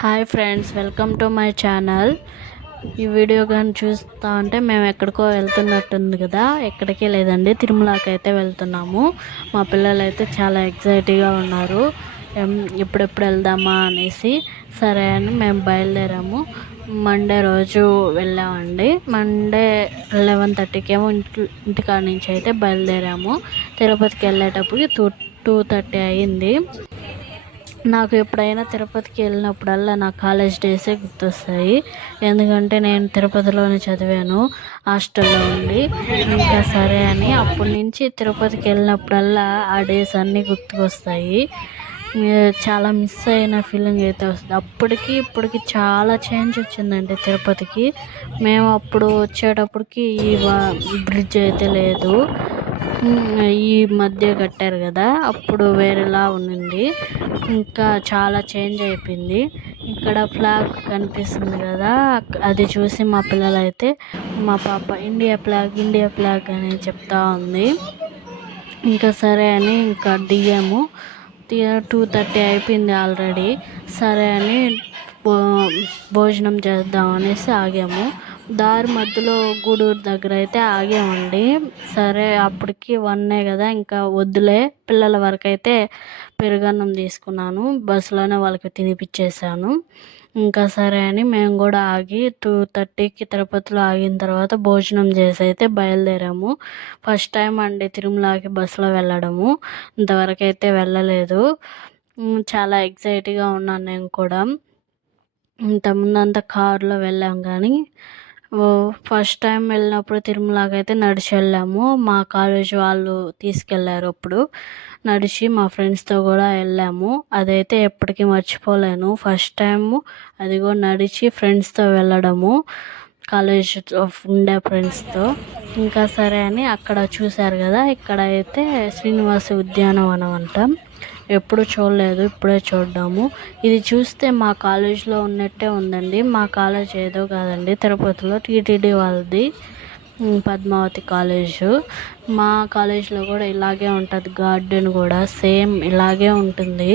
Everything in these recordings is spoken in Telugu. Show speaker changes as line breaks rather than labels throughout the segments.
Hi friends welcome to my channel. ఈ వీడియో కానీ చూస్తా ఉంటే మేము ఎక్కడికో వెళ్తున్నట్టుంది కదా. ఎక్కడికి లేదండి తిరుమలకి అయితే వెళ్తున్నాము. మా పిల్లలు అయితే చాలా ఎగ్జైటీగా ఉన్నారు. ఎప్పుడెప్పుడు వెళ్దామా అనేసి సరే అని మేము బయలుదేరాము. మండే రోజు వెళ్ళామండి. మండే లెవెన్ థర్టీకి ఏమో ఇంటి ఇంటికాడ నుంచి అయితే బయలుదేరాము. తిరుపతికి వెళ్ళేటప్పుడు టూ టూ థర్టీ అయ్యింది నాకు ఎప్పుడైనా తిరుపతికి వెళ్ళినప్పుడల్లా నా కాలేజ్ డేసే గుర్తొస్తాయి. ఎందుకంటే నేను తిరుపతిలోనే చదివాను హాస్టల్లో ఉండి. ఇంకా సరే అని అప్పటి నుంచి తిరుపతికి వెళ్ళినప్పుడల్లా ఆ డేస్ అన్నీ గుర్తుకొస్తాయి. చాలా మిస్ అయిన ఫీలింగ్ అయితే వస్తుంది. అప్పటికి ఇప్పటికి చాలా చేంజ్ వచ్చిందండి తిరుపతికి. మేము అప్పుడు వచ్చేటప్పటికి ఈ బ్రిడ్జ్ అయితే లేదు. ఈ మధ్య కట్టారు కదా అప్పుడు వేరేలా ఉన్నింది. ఇంకా చాలా చేంజ్ అయిపోయింది. ఇక్కడ ఫ్లాగ్ కనిపిస్తుంది కదా అది చూసి మా పిల్లలు అయితే మా పాప ఇండియా ఫ్లాగ్ ఇండియా ఫ్లాగ్ అని చెప్తా ఉంది. ఇంకా సరే అని ఇంకా దిగాము టూ థర్టీ అయిపోయింది ఆల్రెడీ. సరే అని భో- భోజనం చేద్దాం అనేసి ఆగాము. దారి మధ్యలో గూడూరు దగ్గర అయితే ఆగామండి సరే అప్పటికి వన్నే కదా ఇంకా వద్దులే పిల్లల వరకు అయితే పెరుగన్నం తీసుకున్నాను బస్సులోనే వాళ్ళకి తినిపించేశాను ఇంకా సరే అని మేము కూడా ఆగి టూ థర్టీకి తిరుపతిలో ఆగిన తర్వాత భోజనం చేసి అయితే బయలుదేరాము. ఫస్ట్ టైం అండి తిరుమలకి బస్సులో వెళ్ళడము. ఇంతవరకు అయితే వెళ్ళలేదు. చాలా ఎగ్జైట్గా ఉన్నాను నేను కూడా. ఇంతకుముందు అంతా కారులో వెళ్ళాం కానీ ఫస్ట్ టైం వెళ్ళినప్పుడు తిరుమలకైతే నడిచి వెళ్ళాము. మా కాలేజ్ వాళ్ళు తీసుకెళ్ళారు అప్పుడు. నడిచి మా ఫ్రెండ్స్తో కూడా వెళ్ళాము. అదైతే ఎప్పటికీ మర్చిపోలేను. ఫస్ట్ టైం అది కూడా నడిచి ఫ్రెండ్స్తో వెళ్ళడము. కాలేజ్ ఉండే ఫ్రెండ్స్తో ఇంకా సరే అని అక్కడ చూశారు కదా. ఇక్కడ అయితే శ్రీనివాస ఉద్యానవనం అంటాం. ఎప్పుడు చూడలేదు ఇప్పుడే చూడ్డాము. ఇది చూస్తే మా కాలేజ్లో ఉన్నట్టే ఉందండి. మా కాలేజ్ ఏదో కాదండి తిరుపతిలో టీటీడీ వాళ్ళది పద్మావతి కాలేజు. మా కాలేజ్లో కూడా ఇలాగే ఉంటుంది గార్డెన్ కూడా సేమ్ ఇలాగే ఉంటుంది.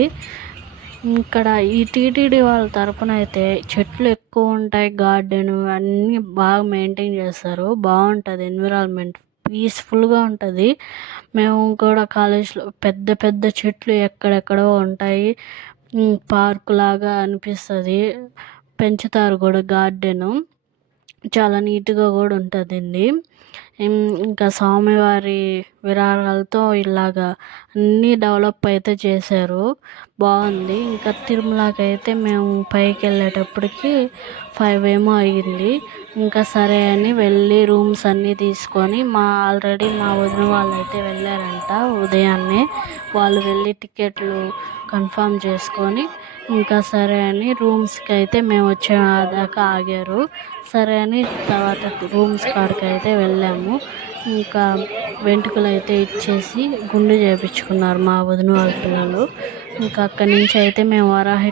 ఇక్కడ ఈ టీటీడీ వాళ్ళ తరపున అయితే చెట్లు ఎక్కువ ఉంటాయి గార్డెన్ అన్నీ బాగా మెయింటైన్ చేస్తారు. బాగుంటుంది ఎన్విరాన్మెంట్ పీస్ఫుల్గా ఉంటుంది. మేము కూడా కాలేజ్లో పెద్ద పెద్ద చెట్లు ఎక్కడెక్కడో ఉంటాయి. పార్క్ లాగా అనిపిస్తుంది. పెంచుతారు కూడా గార్డెను. చాలా నీట్గా కూడా ఉంటుందండి ఇంకా స్వామివారి విరాళాలతో ఇలాగా అన్నీ డెవలప్ అయితే చేశారు. బాగుంది. ఇంకా తిరుమలకి అయితే మేము పైకి వెళ్ళేటప్పటికి ఫైవ్ ఏమో అయ్యింది. ఇంకా సరే అని వెళ్ళి రూమ్స్ అన్నీ తీసుకొని మా ఆల్రెడీ మా వదిన వాళ్ళు అయితే వెళ్ళారంట ఉదయాన్నే. వాళ్ళు వెళ్ళి టికెట్లు కన్ఫర్మ్ చేసుకొని ఇంకా సరే అని రూమ్స్కి అయితే మేము వచ్చేదాకా ఆగారు. సరే అని తర్వాత రూమ్స్ కాడికి అయితే వెళ్ళాము. ఇంకా వెంట్రుకలు అయితే ఇచ్చేసి గుండు చేయించుకున్నారు మా వదిన వాళ్ళ పిల్లలు. ఇంకా అక్కడి నుంచి అయితే మేము వరాహ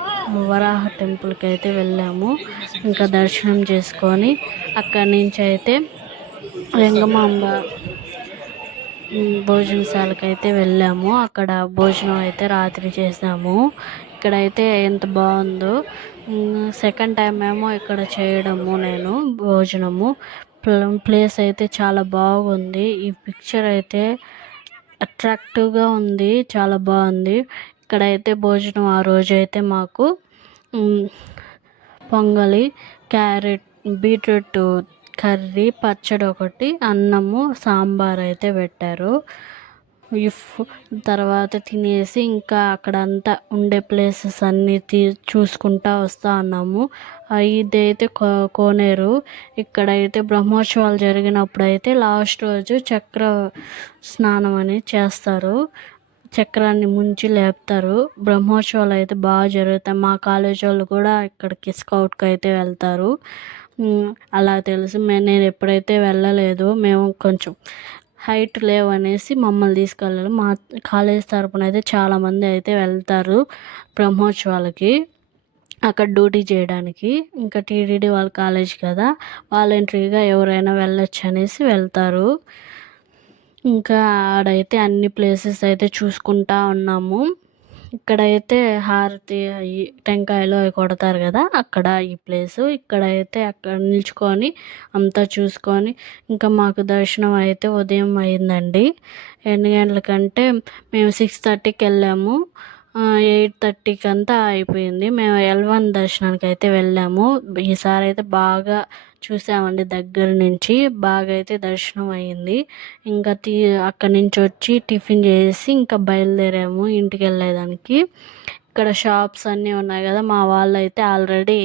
వరాహ టెంపుల్కి అయితే వెళ్ళాము. ఇంకా దర్శనం చేసుకొని అక్కడి నుంచి అయితే వెంగమాంబ భోజనశాలకు అయితే వెళ్ళాము. అక్కడ భోజనం అయితే రాత్రి చేసాము. ఇక్కడైతే ఎంత బాగుందో. సెకండ్ టైం ఏమో ఇక్కడ చేయడము నేను భోజనము. ప్లేస్ అయితే చాలా బాగుంది. ఈ పిక్చర్ అయితే అట్రాక్టివ్గా ఉంది చాలా బాగుంది. ఇక్కడైతే భోజనం ఆ రోజు అయితే మాకు పొంగలి క్యారెట్ బీట్రూట్ కర్రీ పచ్చడి ఒకటి అన్నము సాంబార్ అయితే పెట్టారు. తర్వాత తినేసి ఇంకా అక్కడంతా ఉండే ప్లేసెస్ అన్నీ తీ చూసుకుంటా వస్తా ఉన్నాము ఇదైతే కో కోనేరు. ఇక్కడైతే బ్రహ్మోత్సవాలు జరిగినప్పుడు అయితే లాస్ట్ రోజు చక్ర స్నానం అని చేస్తారు. చక్రాన్ని ముంచి లేపుతారు. బ్రహ్మోత్సవాలు అయితే బాగా జరుగుతాయి. మా కాలేజ్ వాళ్ళు కూడా ఇక్కడికి స్కౌట్కి అయితే వెళ్తారు. అలా తెలుసు. నేను ఎప్పుడైతే వెళ్ళలేదు మేము కొంచెం హైట్ లేవు అనేసి మమ్మల్ని తీసుకెళ్ళారు మా కాలేజ్ తరపున అయితే చాలామంది అయితే వెళ్తారు బ్రహ్మోత్సవాలకి. అక్కడ డ్యూటీ చేయడానికి. ఇంకా టీటీడీ వాళ్ళ కాలేజ్ కదా. వాలంటరీగా ఎవరైనా వెళ్ళొచ్చు అనేసి వెళ్తారు. ఇంకా ఆడైతే అన్ని ప్లేసెస్ అయితే చూసుకుంటా ఉన్నాము. ఇక్కడైతే హారతి అవి టెంకాయలు అవి కొడతారు కదా అక్కడ ఈ ప్లేసు. ఇక్కడైతే అక్కడ నిల్చుకొని అంతా చూసుకొని ఇంకా మాకు దర్శనం అయితే ఉదయం అయిందండి. ఎన్ని గంటలకంటే మేము సిక్స్ థర్టీకి వెళ్ళాము. ఎయిట్ థర్టీకి అంతా అయిపోయింది. మేము ఎల్ వన్ దర్శనానికి అయితే వెళ్ళాము. ఈసారి అయితే బాగా చూసామండి దగ్గర నుంచి. బాగా అయితే దర్శనం అయ్యింది ఇంకా తీ అక్కడి నుంచి వచ్చి టిఫిన్ చేసి ఇంకా బయలుదేరాము ఇంటికి వెళ్ళేదానికి ఇక్కడ షాప్స్ అన్నీ ఉన్నాయి కదా మా వాళ్ళు అయితే ఆల్రెడీ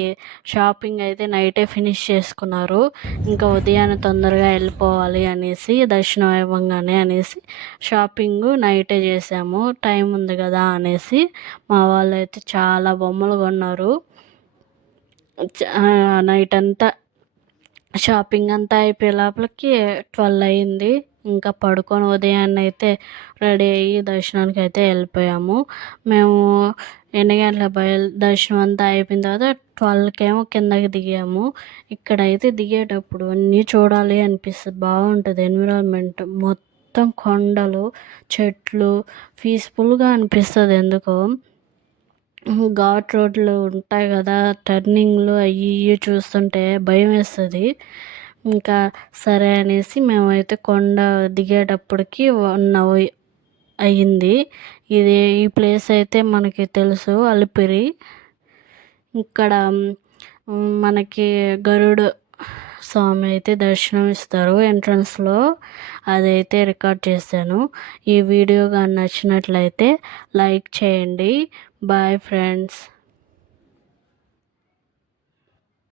షాపింగ్ అయితే నైటే ఫినిష్ చేసుకున్నారు. ఇంకా ఉదయాన్నే తొందరగా వెళ్ళిపోవాలి అనేసి దర్శనం ఇవ్వగానే అనేసి షాపింగ్ నైటే చేసాము. టైం ఉంది కదా అనేసి మా వాళ్ళు అయితే చాలా బొమ్మలు కొన్నారు. నైట్ అంతా షాపింగ్ అంతా అయిపోయే లోపలికి ట్వెల్వ్ అయింది. ఇంకా పడుకొని ఉదయాన్నే అయితే రెడీ అయ్యి దర్శనానికి అయితే వెళ్ళిపోయాము. మేము ఎన్ని గంటల బయలు దర్శనం అంతా అయిపోయిన తర్వాత ట్వెల్వ్కి ఏమో కిందకి దిగాము. ఇక్కడైతే దిగేటప్పుడు అన్నీ చూడాలి అనిపిస్తుంది బాగుంటుంది ఎన్విరాన్మెంట్ మొత్తం కొండలు చెట్లు పీస్ఫుల్గా అనిపిస్తుంది ఎందుకో. ఘాట్ రోడ్లు ఉంటాయి కదా టర్నింగ్లు అవి ఇవి చూస్తుంటే భయం వేస్తుంది. ఇంకా సరే అనేసి మేమైతే కొండ దిగేటప్పటికి వన్ అవర్ అయ్యింది. ఇది ఈ ప్లేస్ అయితే మనకి తెలుసు అలిపిరి. ఇక్కడ మనకి గరుడు స్వామి అయితే దర్శనం ఇస్తారు ఎంట్రన్స్లో. అదైతే రికార్డ్ చేశాను. ఈ వీడియో కానీ నచ్చినట్లయితే లైక్ చేయండి. Bye friends.